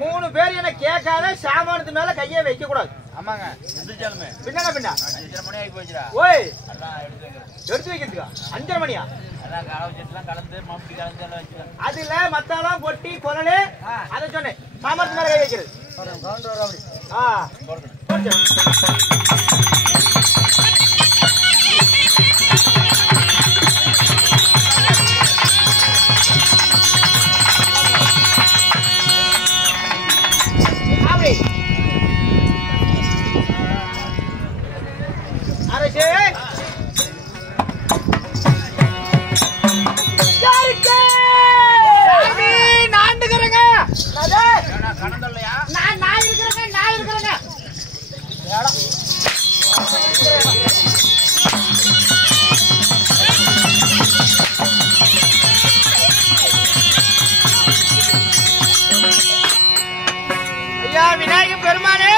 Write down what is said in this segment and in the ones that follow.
மூணு பேர் என்ன கேட்காத சாமானத்து மேல கையை வைக்க கூடாது. ஆமாங்க பின்னா பின்னா 5:30 மணி ஆகி போச்சுடா. ஓய் எடுத்து வைக்கிறதுக்கா 5:30 மணியா? அதான் காலவச்செல்லாம் கலந்து மாம்பி கலந்து எல்லாம் வச்சுக்கலாம். அதுல மத்தாலாம் பொட்டி கொலனு அதை சொன்னேன். சாமானத்து மேல கை வைக்கிறது. விநாயகர் பெருமானே,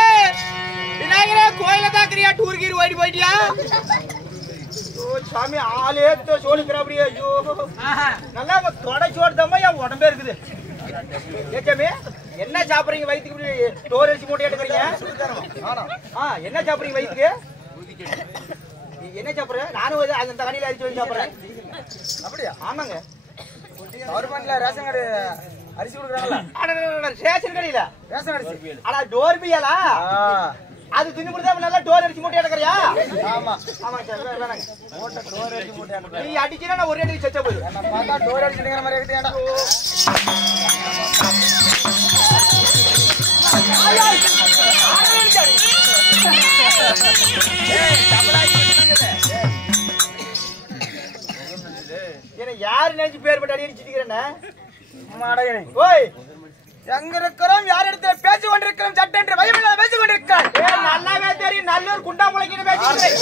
விநாயகரே கோயில தான் கிரியா டூர் கீர் ஓடி போயிட்டியா? சாமி ஆளே சோழிக்கிற அப்படியே. ஐயோ நல்லா தொடச்சோடு தம்மா என் உடம்பே இருக்குது. ஏச்சாமி என்ன சாப்பிடுறீங்க வயிற்றுக்கு? டோர் அடிச்சு மூட்டை எடுக்கிறீங்க. என்ன சாப்பிடுறீங்க வயிற்றுக்கு? என்ன சாப்பிடுற? நானும் அந்த கடையில் அரிச்சு வந்து சாப்பிடுறேன். அப்படியா? ஆமாங்க. கவர்மெண்ட்ல ரேஷன் கடை அரிசி கொடுக்குறாங்களா? ரேஷன் கடையில ரேஷன் அரிசி. ஆனா டோர் பியலா அது தின்னுபுடுதா நல்லா டோர் அடிச்சு மூட்டை எடுக்கறியா? ஆமா ஆமா சார் வேணாங்க. மூட்டை டோர் அடிச்சு மூட்டை எடுக்கற. நீ அடிச்சினா நான் ஒரே அடி செச்ச போய். நான் பார்த்தா டோர் அடிச்சிங்கற மாதிரி இருக்குடா. ஏய் டபலாய் சொல்லுங்க. என்ன யார் நினைச்சு பேர் போட்டு அடி அடிச்சிட்டீங்கறனே? மாடகனே. ஓய் எங்க இருக்கறோம்? யார் இடத்துல பேசி கொண்டிருக்கிறோம்? சட்டென்று பயமில்லாத பேசி கொண்டிருக்கார். நல்லாவே தெரியும். நல்லூர் குண்டா முளைக்கின்னு பேசிக்கிறேன்.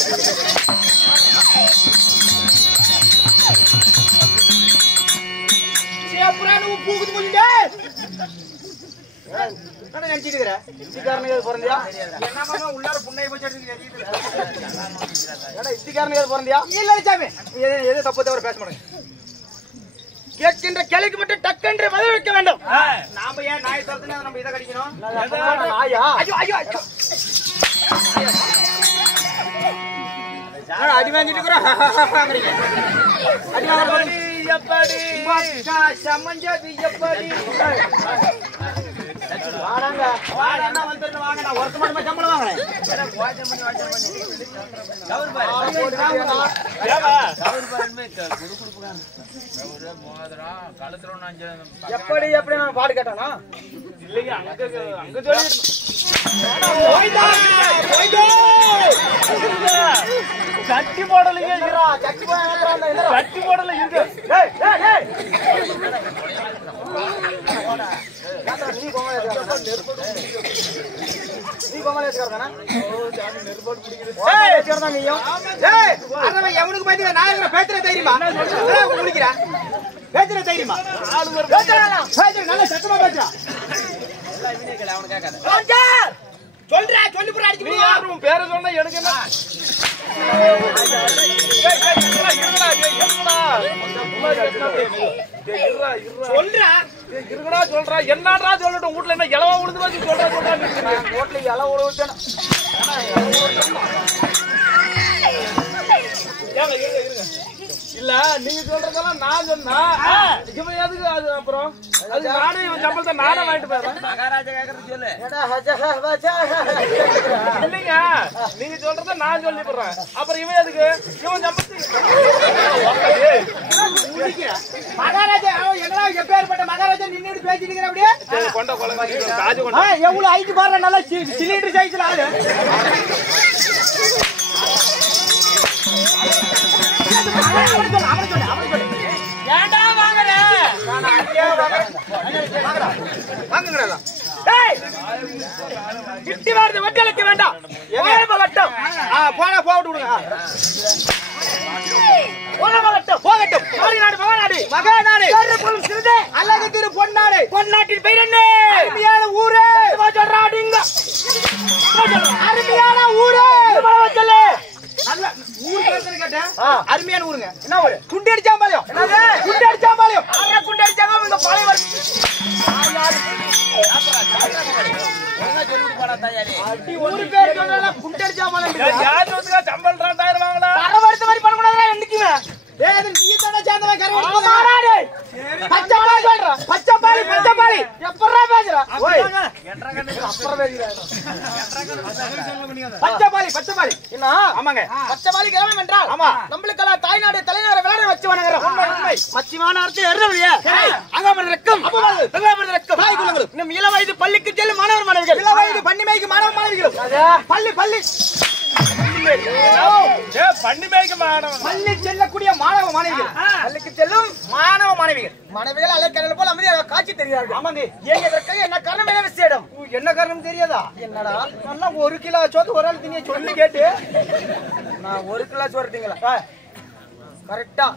சேப்புறானு பூக்குது போயிடே. என்ன நினைச்சிட்டு இருக்கற? இந்திக்காரனே பிறந்தியா? என்ன மாமா உள்ளார புண்ணை போய் செடிக்கு தெரியுது. ஏடா இந்திக்காரனே பிறந்தியா? இல்ல சாமி. எது தப்பு தவறு பேச மாட்டேங்க. கேட்கின்ற கேள்விக்கு மட்டும் டக்கென்று பதில் வைக்க வேண்டும். நாம ஏன் நாய் தரத்துனா நம்ம இத கடிக்கணும்? நாயா? ஐயோ ஐயோ ஐயோ. நான் அடி வாங்கிட்டு இருக்கறேன். அடி வாங்குறது எப்படி? மக்கா சமஞ்சது எப்படி? வாடாங்க வாடா வந்துட்டு வாங்க நான் ஒருத்த மட்டும் சம்பளம் வாங்குறேன் எப்படி எப்படி நான் பாடு கேட்டானா இல்லைங்க அங்க சொல்லி சட்டி போடலைங்க சட்டி சட்டி போடல இருக்கு எவனுக்கு பாத்தீங்க நான் பேச்சுற தைரியமா முடிக்கிறேன் பேச்சுற தைரியமா நல்ல சத்தமா பேசுறா சொல்றா சொல்லி போற அடிக்க பேர சொன்னா எனக்கு என்ன சொல்றா இருக்குடா சொல்றா என்னடா சொல்லட்டும் வீட்ல என்ன இலவா உழுது வந்து சொல்றா சொல்றா வீட்ல இலவ உழுவுச்சேனா இருங்க இல்ல நீங்க சொல்றதெல்லாம் நான் சொன்னா இவன் எதுக்கு அது அப்புறம் அது நானே இவன் சம்பளத்தை நானே வாங்கிட்டு போறேன் மகாராஜா கேக்குறது சொல்லு இல்லைங்க நீங்க சொல்றத நான் சொல்லி போடுறேன் அப்புறம் இவன் எதுக்கு இவன் சம்பளத்தை மகாராஜா என்னடா எப்பேற்பட்ட மகாராஜா நின்னுட்டு பேசிட்டு இருக்கிற அப்படியே கொண்ட கொலை காஜு கொண்ட எவ்வளவு ஹைட் பாரு நல்லா சிலிண்டர் சைஸ்ல ஆளு வேண்டாம் அல்லது திரு பொன்னாடு பொன்னாட்டின் பெயர் என்ன அருமையான ஊரே அருமையான ஊரே நல்ல ஊர் பேசுற கேட்டேன் அருமையான ஊருங்க என்ன ஊரு குண்டடிச்சாம்பாளையம் குண்டடிச்சாம்பாளையம் குண்டடிச்சாங்க இந்த பழைய ஊரு பேர் சொன்னா குண்டடிச்சாம்பாளையம் யாரு வந்து சம்பளம் 2000 வாங்கலாம் கரை வருத்த மாதிரி பண்ண கூடாதா என்னைக்குமே ஏய் நீ தான சேர்ந்தவ கரை வருத்த மாறாடே பச்சைப்பாலி சொல்றா பச்சைப்பாலி எப்பறா பேசுறா ஓய் என்றா கண்ணு அப்புறம் பேசுறா பச்சைப்பாலி என்ன ஆமாங்க பச்சைப்பாலி கிராமம் என்றால் ஆமா நம்மளுக்கு தாய்நாடு தலைநகர விளையாட வச்சு வணங்குறோம் உண்மை மச்சிமான அர்த்தம் எருதவியே அங்கமரக்கும் அங்கமரக்கும் தாய் குலங்களும் இன்னும் இள வயது பள்ளிக்கு செல்லும் மாணவர் மாணவிகள் இள வயது பன்னிமேய்க்கு மாணவ மாணவிகள் பள்ளி பள்ளி செல்லக்கூடிய மாணவ மாணவிகள் பள்ளிக்கு செல்லும் மாணவ மாணவிகள் அலைக்கடல் போல் அமைதியாக காட்சி தெரியாது ஆமாங்க ஏன் எதற்காக என்ன காரணம் என்ன விசேடம் என்ன காரணம் தெரியாதா என்னடா நல்லா 1 கிலோ சோறு ஒரு ஆள் திங்க சொல்லி கேட்டு நான் 1 கிலோ சோறு திங்கல கரெக்டா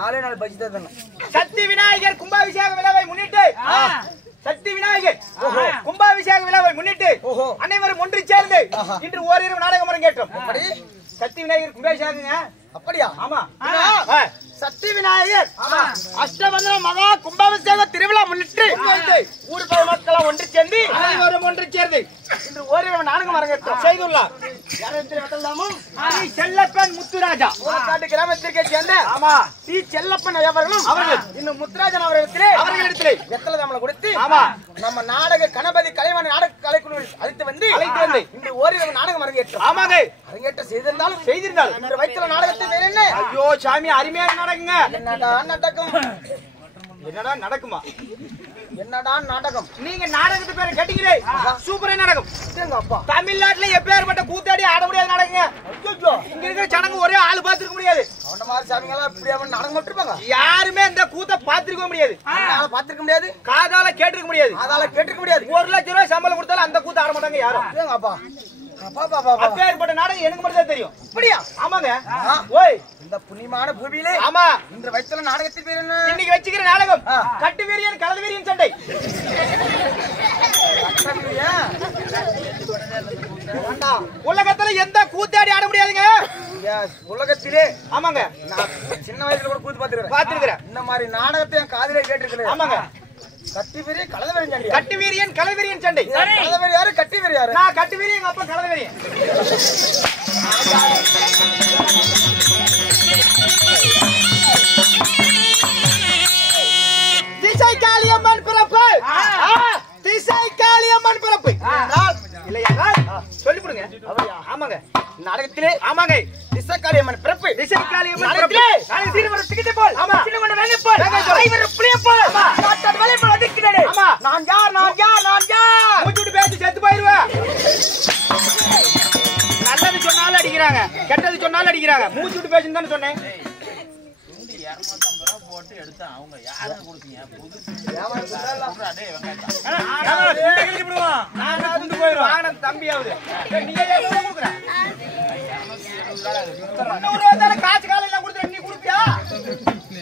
4 நாள் பஜ்ஜி தான் சக்தி விநாயகர் கும்பாபிஷேக விழாவை முன்னிட்டு சக்தி விநாயகர் கும்பாபிஷேக விழாவை முன்னிட்டு அனைவரும் ஒன்று சேர்ந்து இன்று ஓரிரவு நாடகம் அரங்கேற்றோம் சக்தி விநாயகர் கும்பாபிஷேகங்க அப்படியா ஆமா சக்தி விநாயகர் அஷ்டபந்தன மகா கும்பாபிஷேக திருவிழா முன்னிட்டு ஊர் மக்கள் ஒன்று சேர்ந்து அனைவரும் ஒன்று சேர்ந்து இன்று ஓரிரவு நாடகம் அரங்கேற்றம் செய்துள்ளார் செல்லப்பன் முத்துராஜா காட்டு கிராமத்திற்கே சேர்ந்த ஆமா டி செல்லப்பன் அவர்களும் அவர்கள் இன்னும் முத்துராஜன் அவர்களிடத்திலே எத்தனை நம்மளை கொடுத்து ஆமா நம்ம நாடக கணபதி கலைவாணி நாடக கலைக்குழு அழைத்து வந்து இன்று ஓரிரவு நாடகம் அரங்கேற்றம் ஆமாங்க அரங்கேற்றம் செய்திருந்தாலும் இன்று வைத்துள்ள நாடகத்தை வேற என்ன ஐயோ சாமி அருமையான நாடகங்க என்னடா நடக்குமா என்னடா நாடகம் நீங்க நாடகத்து பேரை கேட்டீங்களே சூப்பரா நாடகம் அப்பா தமிழ்நாட்டுல எப்பேற்பட்ட கூத்தாடி ஆட முடியாத நாடகங்க இங்க இருக்கிற ஜனங்க ஒரே ஆளு பாத்துருக்க முடியாது அவன மாதிரி சாமிங்களா இப்படி அவன் நாடகம் போட்டுருப்பாங்க யாருமே இந்த கூத்த பாத்துருக்க முடியாது பாத்துருக்க முடியாது காதால கேட்டிருக்க முடியாது 1 லட்சம் ரூபாய் சம்பளம் கொடுத்தாலும் அந்த கூத்த ஆட மாட்டாங்க யாரும் அப்பா அப்பேற்பட்ட நாடகம் எனக்கு மட்டும் தெரியும் அப்படியா ஆமாங்க ஓய் இந்த புண்ணியமான பூமியிலே ஆமா இன்று வைத்துள்ள நாடகத்தின் பேர் என்ன இன்னைக்கு வச்சிக்கிற நாடகம் கட்டு வீரியன் கலது வீரியன் சண்டை உலகத்துல எந்த கூத்தாடி ஆட முடியாதுங்க உலகத்திலே ஆமாங்க நான் சின்ன வயசுல கூட கூத்து பாத்துருக்கிறேன் இந்த மாதிரி நாடகத்தை என் காதிலே கேட்டிருக்கிறேன் ஆமாங்க கட்டி வீரியன் கலது வீரியன் சண்டை கட்டி வீரியன் கலது வீரியன் சண்டை கலது வீரியன் யாரு கட்டி வீரியன் யாரு நான் கட்டி வீரியன் எங்க அப்பா கலது வீரியன் திசை காளியம்மன் பிறப்பு திசை காளியம்மன் ஆமாங்க. நாடகத்திலே ஆமாங்க. திசைக்காளியம்மன் பிறப்பு. திசைக்காளியம்மன் நாடகத்திலே பிறப்பு. நாளை சீர்வர சிகிச்சை போல். ஆமா. சின்னமண்ண வேங்கை போல். ஐவர் புளிய போல். நாட்டார் வேலை போல் அதிர்கிறேனே. ஆமா. நான் யார் நான் யார் நான் யார்? மூச்சுட்டு பேசி செத்து போயிருவா. நல்லது சொன்னாலும் அடிக்கிறாங்க, கெட்டது சொன்னாலும் அடிக்கிறாங்க. மூச்சுட்டு பேசுன்னு தானே சொன்னேன். துண்டு 250 ரூபா போட்டு எடுத்தேன். அவங்க யாரும் கொடுத்தீங்க? புதுசு. டேய் வெங்காயம். நான் வந்து போயிருவேன். வாகனம் தம்பியாவது. நீங்க எவ்வளவு கொடுக்குற? 270 காசு காலையில கொடுத்துற நீ கொடுப்பியா?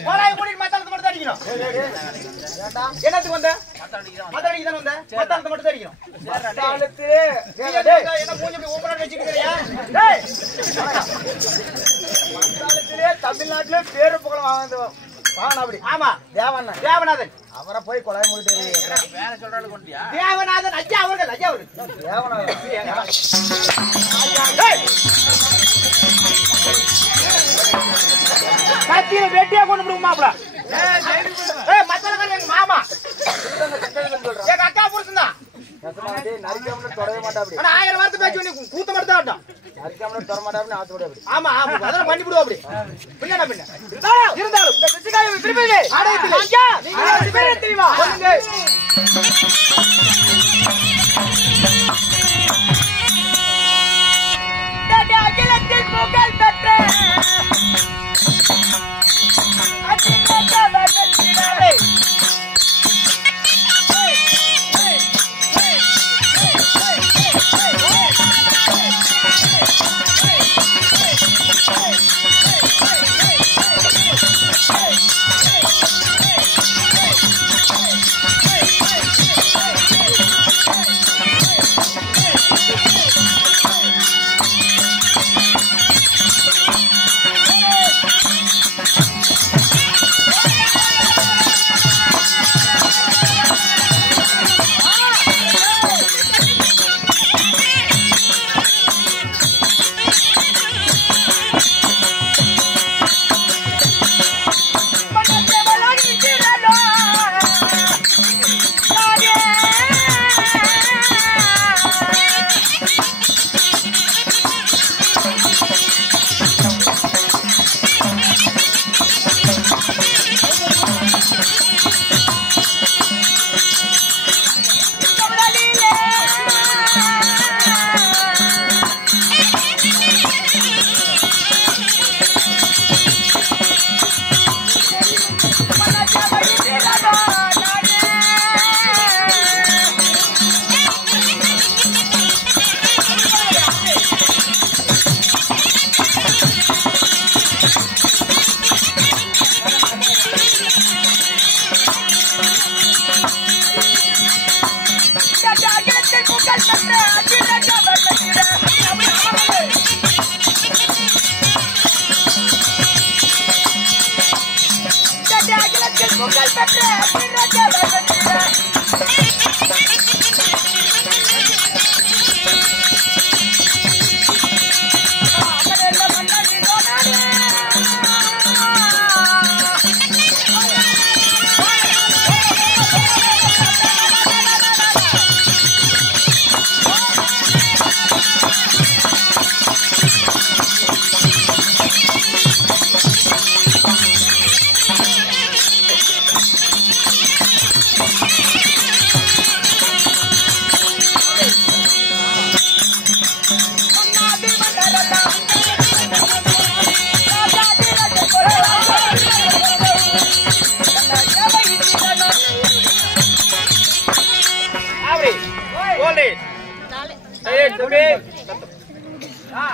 போலாய் கூடி மத்தாளத்தை மட்டும் அடிக்கணும். என்னத்துக்கு வந்த? மத்தாளடிக்கு தான் வந்த. மத்தாளத்தை மட்டும் அடிக்கணும். மத்தாளத்திலே என்ன மூஞ்சி இப்படி ஓபனா வச்சிட்டு இருக்கறியா? டேய் மத்தாளத்திலே தமிழ்நாட்டிலே பேரு புகழ் வாங்கணும். அப்படி. ஆமா. தேவநாதன். அவரை போய் கொலை மூடிட்டு வேற சொல்றாரு கொண்டியா? தேவநாதன் ஐயா அவர்கள். தேவனாக கத்தியில வெட்டியா கொண்டு போடுங்க மாப்பிள. மத்தாளக்காரர் எங்க மாமா. எங்க அக்கா புருஷன் தான். நரிக்காமல தொடவே மாட்டா அப்படி. ஆனா 1000 வார்த்தை பேச்சு நீ கூத்த மட்டும் தான் ஆட்டம். நரிக்காமல தொட மாட்டா அப்படி ஆத்தோட அப்படி. ஆமா ஆமா அதெல்லாம் பண்ணி விடுவா அப்படி. பின்ன இருந்தாலும் இந்த திசைக்காளியம்மன் திரும்பிலே நாடகத்திலே நீங்க பேரை தெரியுமா? சொல்லுங்க. அகிலத்தில் புகழ் பெற்ற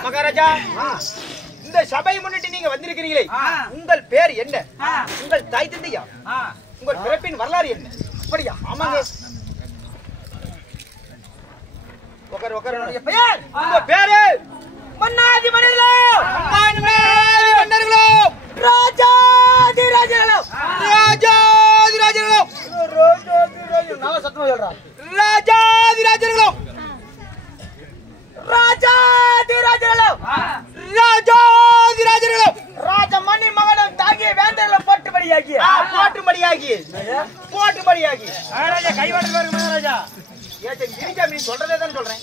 மகாராஜா, இந்த சபை முன்னிட்டு நீங்க வந்திருக்கிறீங்களே, உங்கள் பேர் என்ன? உங்கள் தாய் தந்தையா? உங்கள் பிறப்பின் வரலாறு என்ன? அப்படியா? ஆமாங்க. உட்காரு உட்காரு. உங்க பேரு? மன்னாதி மன்னர்களோ, மன்னாதி மன்னர்களோ, ராஜாதி ராஜர்களோ, ராஜாதி ராஜர்களோ, நாம சத்தமா சொல்றா, ராஜாதி ராஜர்களோ, ராஜாதி ராஜர்களோ, ராஜாதி ராஜர்களோ, ராஜமணி மகனம் தாங்கிய வேந்தர்களை போட்டுபடியாகி போட்டுபடியாகி மகாராஜா கைவாட்டு பாருங்க மகாராஜா. ஏன் இரிக்கா நீ சொல்றதே தான் சொல்றேன்.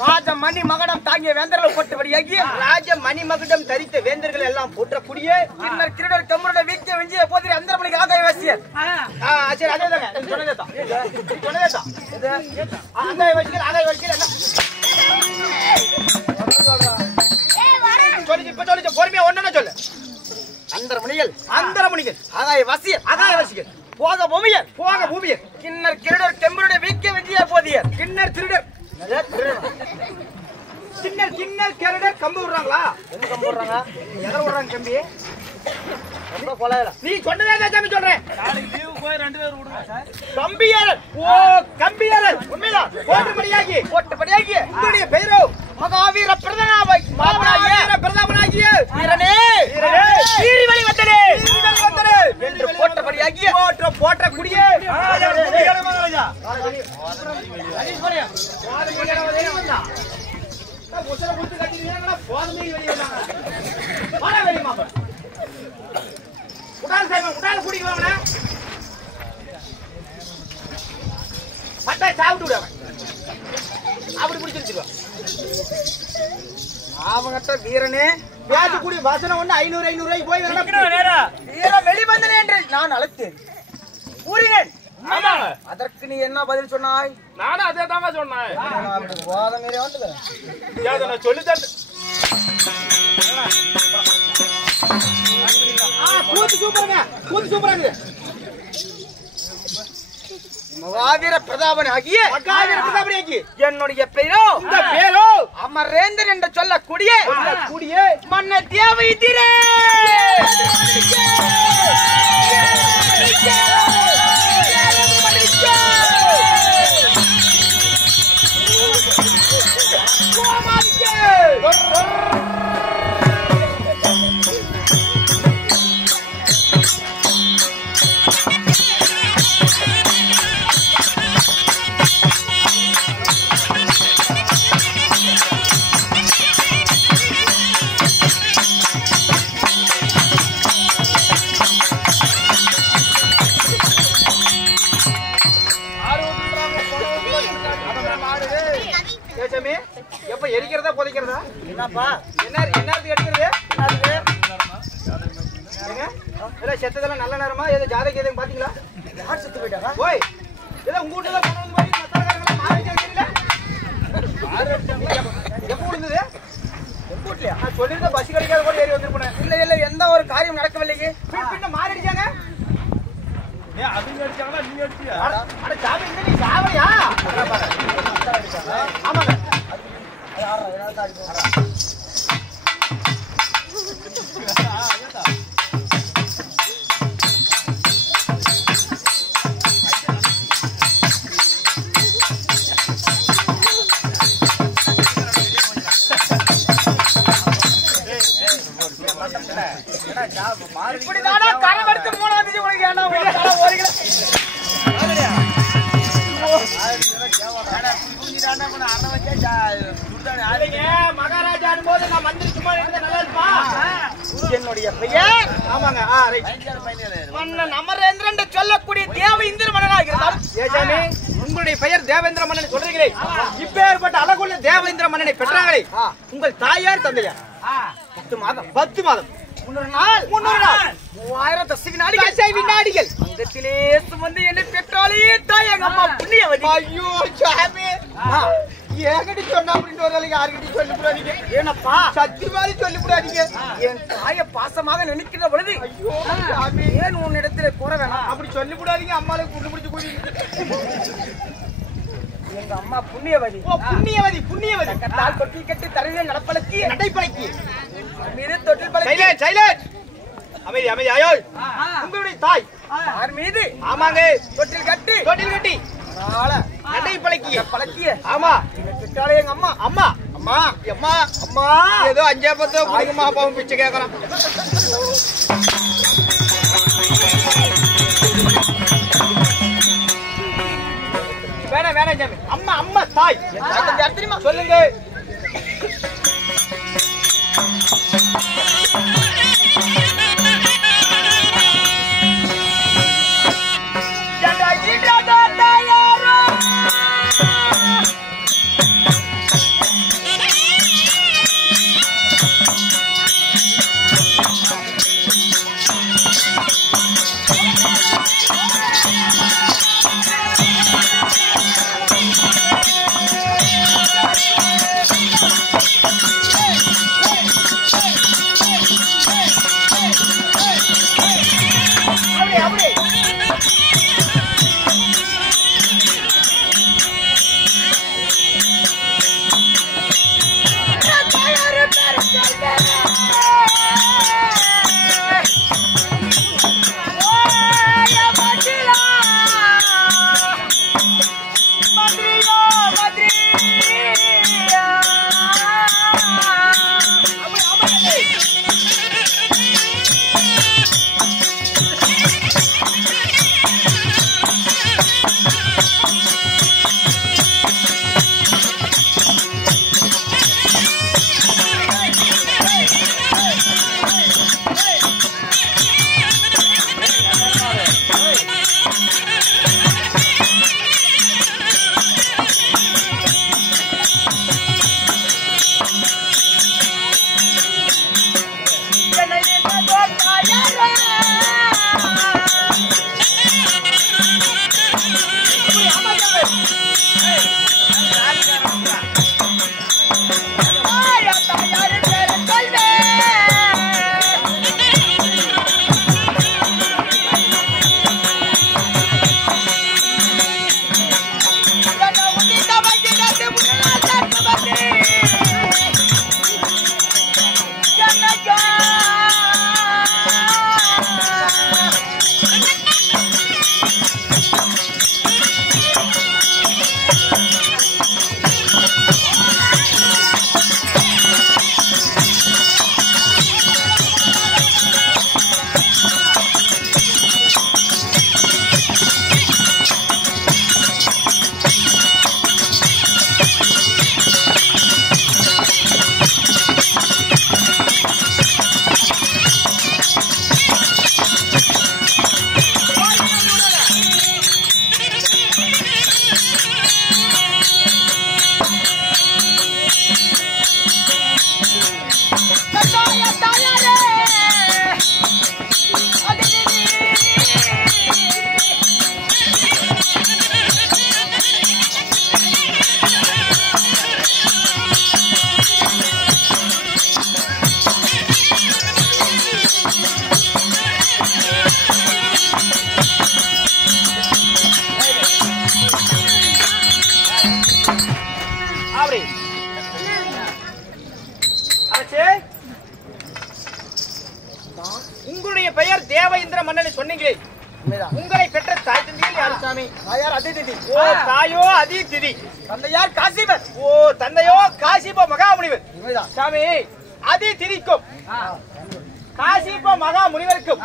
ராஜ மணி மகடம் தாங்கிய வேந்தர்களை போட்டபடியாகி ராஜ மணி மகுடம் தரித்த வேந்தர்கள் எல்லாம் போற்றக்கூடிய கிண்ணர் கிரீடர் கம்முடைய வீக்கிய வெஞ்சிய போதிரி அந்த மணிக்கு ஆகாய வாசியர் சரி அதேதாங்க சொன்னதேதான் சொன்னதேதான் ஆகாய வாசிகள் என்ன சொல்லு இப்ப சொல்லு பொறுமையா ஒண்ணு சொல்லு அந்தரமணிகள் ஆகாய வாசிகள் போக பூமியர் கிண்ணர் கிரீடர் கம்முடைய வீக்கிய வெஞ்சிய போதியர் கிண்ணர் திருடர் கிண்ணர் கிரீடர் கம்பு விடுறாங்களா எங்க கம்பு விடுறாங்க எதை விடுறாங்க கம்பி ரொம்ப கொலையில நீ சொன்னதே தம்பி சொல்றேன் நாளைக்கு லீவு போய் 2 பேர் விடுங்க சார். கம்பியாளர் கம்பியாளர் உண்மைதான் போட்டபடியாகி உங்களுடைய பெயரோ மகாவீர பிரதாபனாகிய வீரனே சீரிவழி வந்தனே என்று போட்டபடியாகிய போற்றக்கூடிய உடால் குடிக்குவாங்க பட்டா சாப்பிட்டு விடுவாங்க அப்படி பிடிச்சிருச்சுருவான் அவங்கட்ட வீரனே பேச்சு கூடிய வசனம் ஒண்ணு 500 ரூபாய்க்கு போய் வீர வெளிவந்தனே என்று நான் அழைத்தேன் கூறினேன். ஆமாங்க. அதற்கு நீ என்ன பதில் சொன்னாய்? நானும் அதே தாங்க சொன்னேன். வாதமேரே வந்து நான் சொல்லித்தேன். கூத்து சூப்பராங்க மகாவீர பிரதாபன் ஆகிய என்னுடைய பெயரோ இந்த பேரோ அமரேந்தன் என்று சொல்லக்கூடிய மன்ன தேவைத்திரே எப்ப எரிக்கிறதா புதைக்கிறதா என்னப்பா என்னத்துக்கு எடுக்கிறது செத்ததெல்லாம் நல்ல நேரமா ஏதோ ஜாதகம் எதுவும் பாத்தீங்களா? யார் செத்து போயிட்டாங்க? ஓய் ஏதோ உங்க வீட்டுல எப்ப விழுந்தது? நான் சொல்லிருந்த பஸ் கிடைக்காத கூட ஏறி வந்துருப்பேன். இல்ல எந்த ஒரு காரியம் நடக்கவில்லையே. பின்ன மாறிடுச்சாங்க. அவங்க அடிச்சாங்களா நீ அடிச்சியா? அட சாமி நீ சாவலையா? ஆமாங்க. இப்படிதானா கரம் எடுத்து 3ஆம் தேதி உனக்கு ஏன்னா ஓடிக்கல. மகாராஜா போது நான் மந்திரி சும்மா இருந்தா நல்லா இருப்பா. என்னுடைய பெயர் ஆமாங்க மன்னன் அமரேந்திரன் என்று சொல்லக்கூடிய தேவ இந்திர மன்னனாக இருந்தார். ஏசாமி உங்களுடைய பெயர் தேவேந்திர மன்னன் சொல்றீங்களே, இப்பேற்பட்ட அழகுள்ள தேவேந்திர மன்னனை பெற்றாங்களே உங்கள் தாயார் தந்தையார்? 10 மாதம் 300 நாள் 3000 தசை வினாடிகள் அங்கத்திலே சுமந்து என்னை பெற்றாலே தாய் எங்க அம்மா புண்ணியவதி. ஐயோ சாமி ஏகடி சொன்னா அப்படின்னு ஒரு யாருக்கிட்ட சொல்லிவிடாதீங்க. ஏனப்பா சத்தி மாதிரி சொல்லிவிடாதீங்க. என் தாயை பாசமாக நினைக்கிற பொழுது ஐயோ சாமி ஏன் உன்னிடத்திலே கூற வேணாம்? அப்படி சொல்லிவிடாதீங்க. அம்மாளுக்கு குண்டு பிடிச்சு கூட்டிட்டு எங்க அம்மா புண்ணியவதி. புண்ணியவதி கட்டால் தொட்டில் கட்டி தரையில் நடப்பழக்கி நடைப்பழக்கி மீது தொட்டில் பழக்கி சைலண்ட் அமைதி ஐயோ உங்களுடைய தாய் யார் மீது ஆமாங்க தொட்டில் கட்டி நடைப்பழக்கிய பழக்கிய ஆமா பெற்றாலே எங்க அம்மா அம்மா அம்மா அம்மா அம்மா ஏதோ 5-10 குடும்பமா பாவம் பிச்சை கேட்கறான். வேணாம் சாமி. அம்மா தாய் தெரியுமா? சொல்லுங்க. அப்படி உங்களுடைய பெயர் தேவேந்திர மன்னன் சொன்னீங்களே, உங்களை பெற்ற தாய் தந்தையில் யாரு சாமி? தாயார் அதிதிதி. ஓ தாயோ அதிதிதி. தந்தையார் காசிபர். ஓ தந்தையோ காசிப மகாமுனிவர். உண்மைதான். சாமி அதிதிதிக்கும் காசிப மகாமுனிவருக்கும்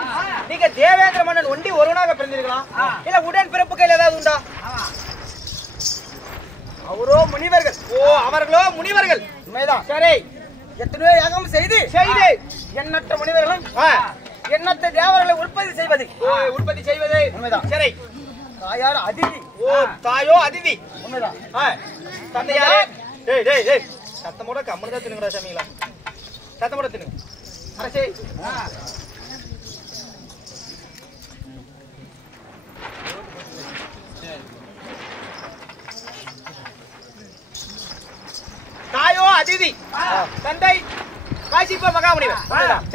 நீங்க தேவேந்திர மன்னன் ஒண்டி ஒருவனாக பிறந்திருக்கலாம், இல்ல உடன் பிறப்புகள் ஏதாவது உண்டா? அவரோ முனிவர்கள். ஓ அவர்களோ முனிவர்கள். உண்மைதான். சரி, எத்தனையோ யாகம் செய்து எண்ணற்ற முனிவர்களும் எண்ணற்ற தேவர்களை உற்பத்தி செய்வது. உற்பத்தி செய்வது. உண்மைதான். சரி, தாயார் அதிதி. ஓ தாயோ அதிதி. உண்மைதான். தந்தையாரே டேய் டேய் டேய் சத்தமோட கம்மனு தான் தின்னுங்கடா சாமிங்களா, சத்தமோட தின்னுங்க. அரசே தாயோ அதிதி, தந்தை காசிப்ப மகாமுனிவர்.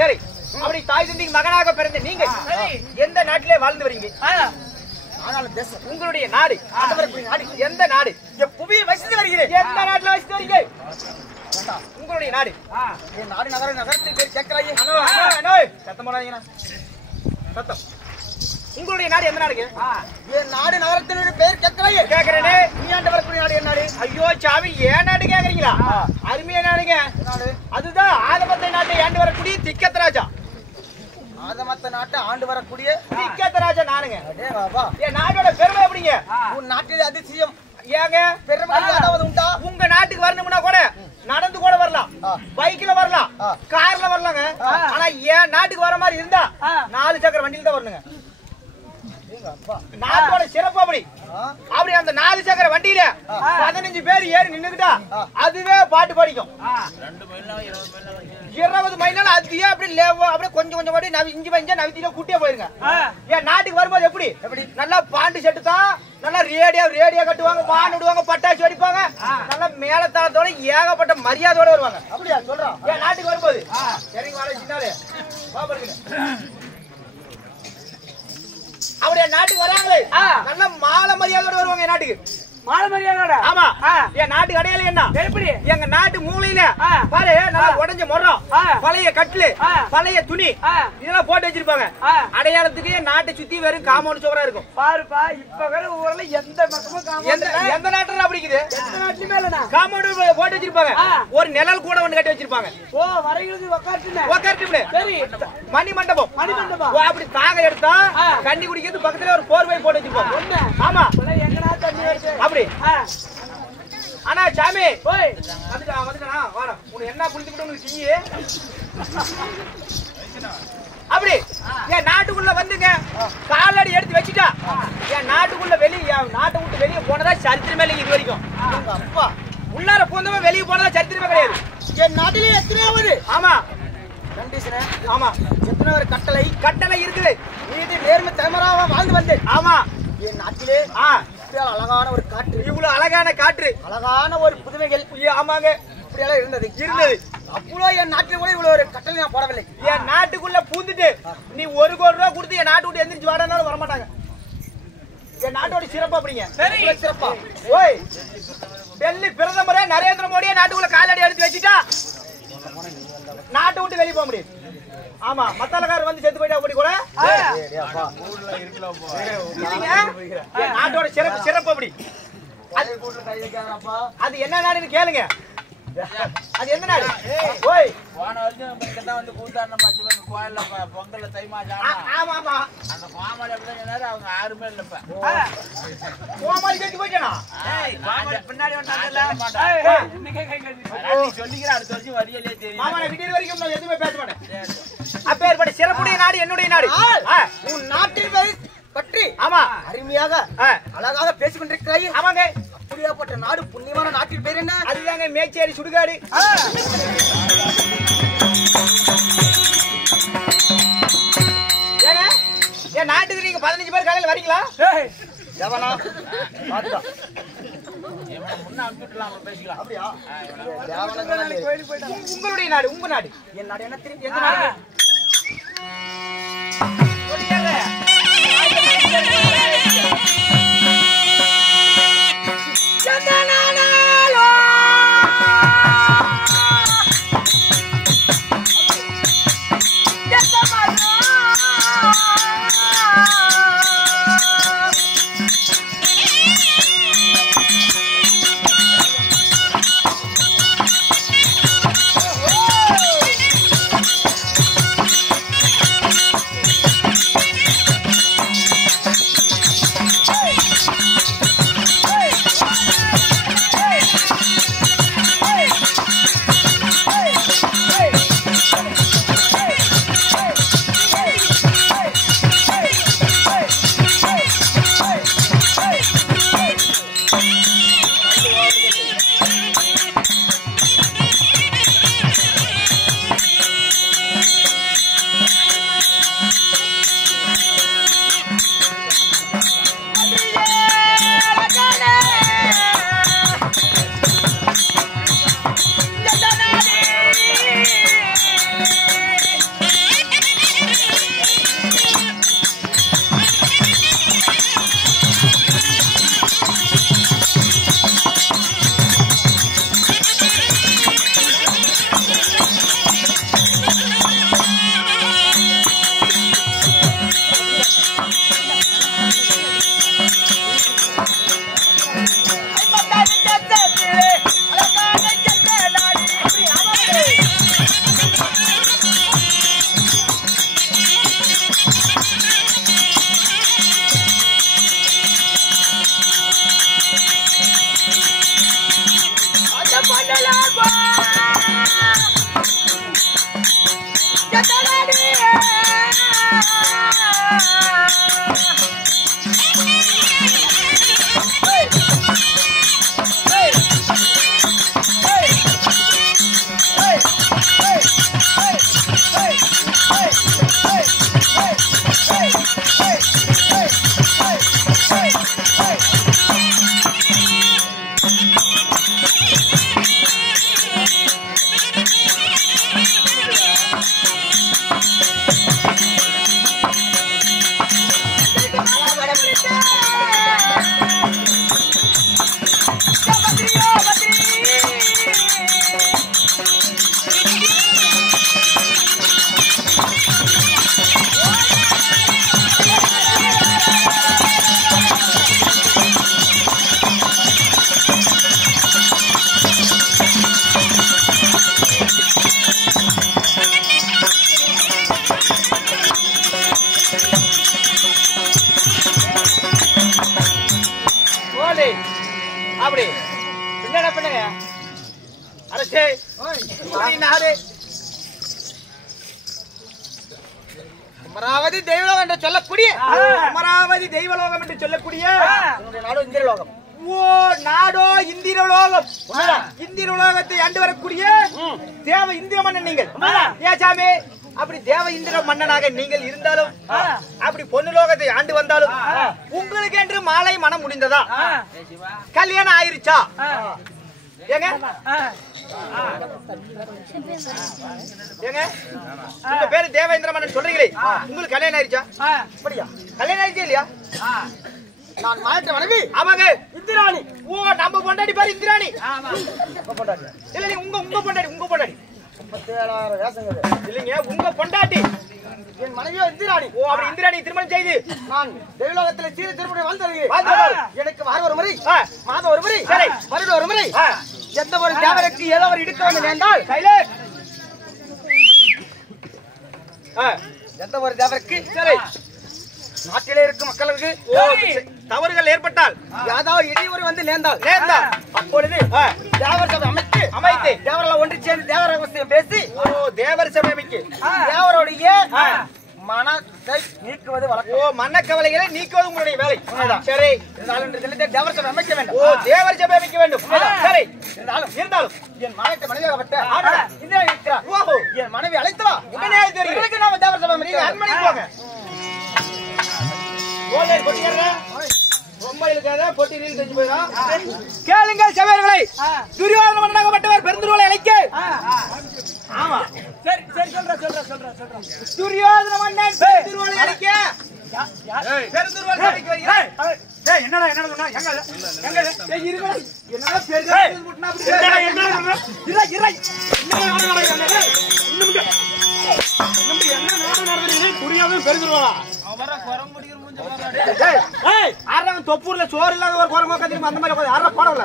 சரி, அப்படி தாய் தந்தைக்கு மகனாக பிறந்த நீங்க எந்த நாட்டிலே வாழ்ந்து வரீங்க? உங்களுடைய நாடு எந்த நாடு? புவியில் வசித்து வருகிறேன். எந்த நாட்டுல வசித்து வரீங்க? உங்களுடைய நாடு? என் நாடு நகரத்தை பேர் கேட்கிறாயே. சத்தம் போடாதீங்கண்ணா, சத்தம். உங்களுடைய நாடு எந்த நாடுங்க? என் நாடு நகரத்தினுடைய பேர் கேட்கிறாயே. கேக்குறேனே. நீ ஆண்டு வரக்கூடிய நாடு என் நாடு? ஐயோ சாமி, ஏன் நாடு கேக்குறீங்களா? அருமையா நாடுங்க. அதுதான் ஆதமத்தை நாட்டை ஆண்டு வரக்கூடிய திக்கத்தராஜா. ஆதமத்த நாட்டை ஆண்டு வரக்கூடிய திக்கத்தராஜா நானுங்க. பாபா, என் நாட்டோட பெருமை எப்படிங்க? உன் நாட்டில் அதிசயம் ஏங்க பெருமை ஏதாவது உண்டா? உங்க நாட்டுக்கு வரணும்னா கூட நடந்து கூட வரலாம், பைக்ல வரலாம், கார்ல வரலாங்க. ஆனா என் நாட்டுக்கு வர மாதிரி இருந்தா 4 சக்கர வண்டியில தான் வரணுங்க. நாட்டோட சிறப்பு அப்படி. அப்படி அந்த 4 சக்கர வண்டியில 15 பேர் ஏறி நின்னுக்கிட்டா அதுவே பாட்டு படிக்கும். 20 மைல் அதுவே அப்படியே கொஞ்சம் கொஞ்சம் அப்படி இஞ்சி பஞ்சா நவித்தில கூட்டியே போயிருங்க. என் நாட்டுக்கு வரும்போது எப்படி நல்லா பாண்டு செட்டு தான், நல்லா ரேடியா கட்டுவாங்க, பான் விடுவாங்க, பட்டாசு வெடிப்பாங்க, நல்லா மேலத்தாளத்தோட ஏகப்பட்ட மரியாதையோட வருவாங்க. அப்படியா சொல்றான்? என் நாட்டுக்கு வரும்போது சரிங்க வர சின்னாலே அப்படியே நாட்டுக்கு வராங்களே நல்ல மாலை மரியாதையோட வருவாங்க. என் நாட்டுக்கு மாலை மரியாதையோட. ஆமா. என் நாட்டுக்கு அடையாளம் என்ன? எப்படி? எங்க நாட்டு மூலையில பாரு நல்லா உடைஞ்ச மரம், பழைய கட்டிலு, பழைய துணி இதெல்லாம் போட்டு வச்சிருப்பாங்க. அடையாளத்துக்கு நாட்டை சுத்தி வெறும் காம்பவுண்ட் சுவரா இருக்கும். பாருப்பா, இப்ப வேற ஊர்ல எந்த பக்கமும் எந்த நாட்டுல அப்படி இருக்குது? எந்த நாட்டுலயுமே இல்லடா. காம்பவுண்ட் போட்டு வச்சிருப்பாங்க. ஒரு நிழல் கூட ஒண்ணு கட்டி வச்சிருப்பாங்க. ஓ வரைகளுக்கு உக்கார்ட்டு சரி மணி மண்டபம். அப்படி தாக எடுத்தா கண்ணி குடிக்கிறது பக்கத்துல ஒரு போர்வை போட்டு வச்சிருப்பாங்க. ஆமா. எங்கடா தண்ணி வருது? அப்படி. ஆனா சாமி வந்துட்டானா வாடா, உனக்கு என்ன குளிச்சுக்கிட்டு உங்களுக்கு செய்ய அப்படி என் நாட்டுக்குள்ள வந்துங்க காலடி எடுத்து வச்சுட்டா என் நாட்டுக்குள்ள நாட்டை விட்டு வெளியே போனதா சரித்திரமே இல்லை இது வரைக்கும். அப்பா உள்ளார போனவன் வெளியே போனதா சரித்திரமே கிடையாது. என் நாட்டிலே எத்தனையாவது? ஆமா கண்டிஷனே. ஆமா. எத்தனை ஒரு கட்டளை இருக்குது. நீதி நேர்மை தலைமராக வாழ்ந்து வந்தேன். ஆமா. என் நாட்டிலே அழகான ஒரு காற்று, இவ்வளவு அழகான காற்று, அழகான ஒரு புதுமைகள். ஆமாங்க இப்படியெல்லாம் இருந்தது. அப்போ என் நாட்டில் கூட இவ்வளவு ஒரு கட்டளை நான் போடவில்லை. என் நாட்டுக்குள்ள பூந்துட்டு நீ 1 கோடி ரூபாய் கொடுத்து என் நாட்டு விட்டு எந்திரிச்சு வாடனாலும் வரமாட்டாங்க. என் நாட்டோட சிறப்பு அப்படிங்க. சிறப்பா ஓய் டெல்லி பிரதமரே நரேந்திர மோடியே நாட்டுக்குள்ள காலடி எடுத்து வச்சுட்டா நாட்டை விட்டு வெளியே போக முடியும். ஆமா, மத்தாலக்காரர் வந்து செத்து போயிட்டா கூட நாட்டோட சிறப்பு அப்படி. அது என்ன நாடுன்னு கேளுங்க. அது எந்த நாடு? ஓய் போன வருஷம் வந்து கூத்தாடின பச்சை கோயில்ல பொங்கல்ல தை மாசம். ஆமா ஆமா. அந்த கோமாளி எப்படி சொன்னாரு? அவங்க 6 பேர் இல்லப்ப கோமாளி செத்து போயிட்டானா? பின்னாடி சொல்லிக்கிற அடுத்த வருஷம் வரியலே தெரியும். ஆமா, நான் விடிய வரைக்கும் நான் எதுவுமே பேச மாட்டேன். அப்பேற்பட்ட சிறப்புடைய நாடு என்னுடைய நாடு. உன் நாட்டில் பற்றி ஆமா அருமையாக அழகாக பேசிக் கொண்டிருக்கிறாய். ஆமாங்க. அப்படியாப்பட்ட நாடு, புண்ணியமான நாட்டின் பேர் என்ன? அதுதாங்க மேச்சேரி சுடுகாடு. ஏங்க என் நாட்டுக்கு நீங்க 15 பேர் காலையில் வரீங்களா? எவனா பாத்துடா முன்ன அனுப்பிட்டுலாம் பேசிக்கலாம். அப்படியா? உங்களுடைய நாடு, உங்க நாடு. என் நாடு என்ன தெரியும்? எந்த நாடு? அப்படி என்ன பண்ணுங்க அரசே நாடு அமராவதி தெய்வலோகம் என்று சொல்லக்கூடிய அமராவதி தெய்வலோகம் என்று சொல்லக்கூடிய நாடு இந்திரலோகம். ஓ நாடோ இந்திரலோகம். இந்திரலோகத்தை ஆண்டு வரக்கூடிய தேவ இந்திர மன்னன் நீங்கள். ஏன் சாமி அப்படி தேவ இந்திர மன்னனாக நீங்கள் இருந்தாலும் அப்படி பொன்னுலோகத்தை ஆண்டு வந்தாலும் உங்களுக்கு என்று மாலை மனம் முடிந்ததா? கல்யாணம் ஆயிருச்சா? ஏங்க ஏங்க உங்க பேரு தேவேந்திர மன்னன் சொல்றீங்களே, உங்களுக்கு கல்யாணம் ஆயிருச்சா? அப்படியா? கல்யாணம் ஆயிருச்சா இல்லையா? நான் மாற்ற மனைவி அவங்க இந்திராணி. ஓ நம்ம பொண்டாடி பாரு இந்திராணி. இல்ல உங்க பொண்டாடி உங்க பொண்டாடி 37,000 வேஷங்கள் இல்லைங்க உங்க பொண்டாட்டி என் மனைவியோ இந்திராணி. ஓ அப்படி இந்திராணி திருமணம் செய்து நான் தேவலோகத்தில் சீர திருமணம் வாழ்ந்தது. எனக்கு வாரம் ஒரு முறை மாதம் ஒரு முறை வருடம் ஒரு முறை எந்த ஒரு தேவருக்கு ஏதோ ஒரு இடுக்க வந்து நேர்ந்தால் எந்த ஒரு தேவருக்கு சரி நாட்டிலே இருக்கும் மக்களுக்கு தவறுகள் ஏற்பட்டால் ஏதாவது இடையூறு வந்து நேர்ந்தால் அப்பொழுது தேவர் சபை அமைத்து தேவர்கள் ஒன்று சேர்ந்து தேவர அவசியம் பேசி தேவர் சபை அமைக்கு தேவருடைய மனத்தை நீக்குவது வழக்கம். ஓ மனக்கவலைகளை நீக்குவது உங்களுடைய வேலை. சரி தேவர் சபை அமைக்க வேண்டும். ஓ தேவர் சபை அமைக்க வேண்டும். சரி இருந்தாலும் என் மனைவி மனைவியாகப்பட்ட இந்திராணி இருக்கிறார். ஓஹோ என் மனைவி அழைத்தவா எனக்கு நாம தேவர் சபை அமைக்க அன்மணி போங்க. கேளுங்கள் சபையர்களை, துரியோதன மன்னனாகப்பட்டவர் பெருந்துருவலை அழைக்க ஆமா சரி சரி சொல்றேன் துரியோதன மன்னன் பெருந்துருவாளை அடிக்க பெருந்துருவாளை அடிக்க வருகிறான். ஏய் என்னடா சொன்னா எங்க ஏய் இருங்க என்னடா பெருந்துருவாளை முட்டனா அப்படி என்னடா இறை இன்னும் என்ன நாடகம் நடக்குது புரியாம பெருந்துருவாளா அவர குரம் முடிக்கிற மூஞ்ச பாரு ஏய் ஆறாங்க தொப்பூர்ல சோறு இல்லாத ஒரு குரங்கு உட்கார்ந்து அந்த மாதிரி உட்கார்ந்து ஆறா போடல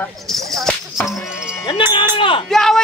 என்ன நாடகம் தேவ